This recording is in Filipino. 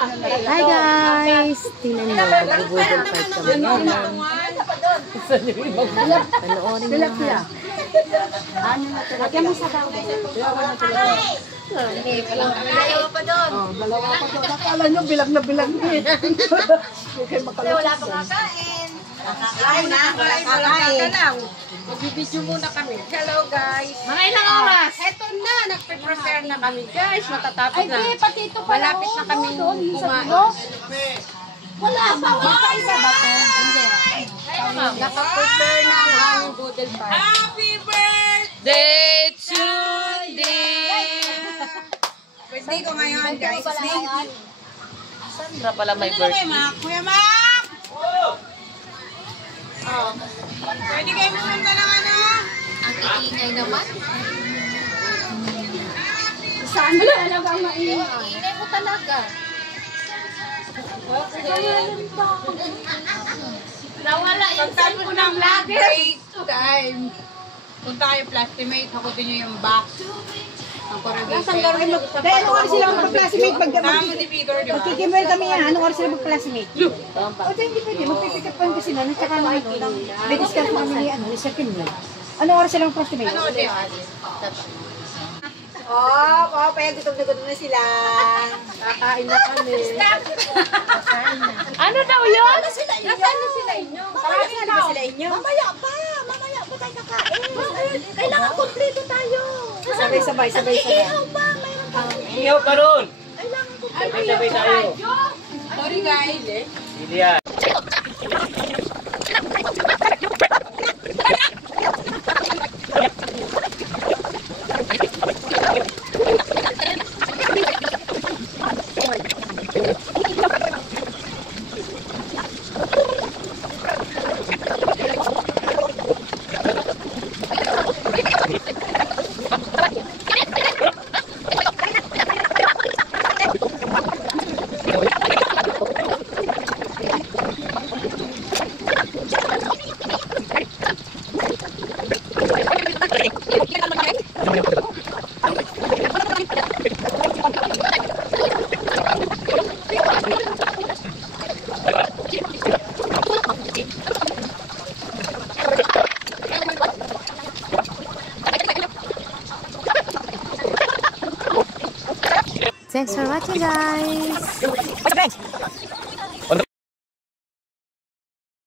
Hi guys! Tingnan nyo, mag-google fight kami ngayon. Panoorin nyo ha. Lagyan mo sa daw. Dalawa pa doon. Dalawa pa doon. Akala nyo bilang na bilang din. Wala pang kakain. Kakain na, wala kakain. Mag-video muna kami. Hello guys. Mga ilang oras? Eto na, nagpe-prepare na kami guys. Matatapos na. Ay, pati ito pala. Malapit na kami kumain. Wala pa. Isa ba ito? Hindi. Naka-prepare na ang aming boodle pie. Happy birthday to birthday ko ngayon guys. Sandra pala may birthday. Kuya Mac! Pwede kayo pumunta ng ano? Ang iingay naman. Saan ba talaga ang maingay? Iingay mo talaga. Nawala yung Pagtan ko ng break time. Punta kayo Plastimate. Ako din yung box. Ang corrugation. Dahil anong oras sila mag-classmate pag Tama di Vigor, di ba? magkikimwel kami yan? Anong oras sila mag-classmate? O dahil hindi pwede. Magpipick up kami kasi nun. Tsaka naman ito. May-discuss kami ni Sir Kimwel. Anong oras sila mag-classmate? Ano ulit? Kaya gutom na sila. Kakain na kami. Ano daw yun? Nasaan na sila inyo? Parang na ba sila inyo? Mamaya pa tayo kakain. Kailangan kompleto tayo. Sabay-sabay sila. Iihaw pa. Mayroon pa. Ihaw pa ron! Kailangan ko. Sabay-sabay tayo. Sorry guys. Hindi yan. Thanks for watching guys!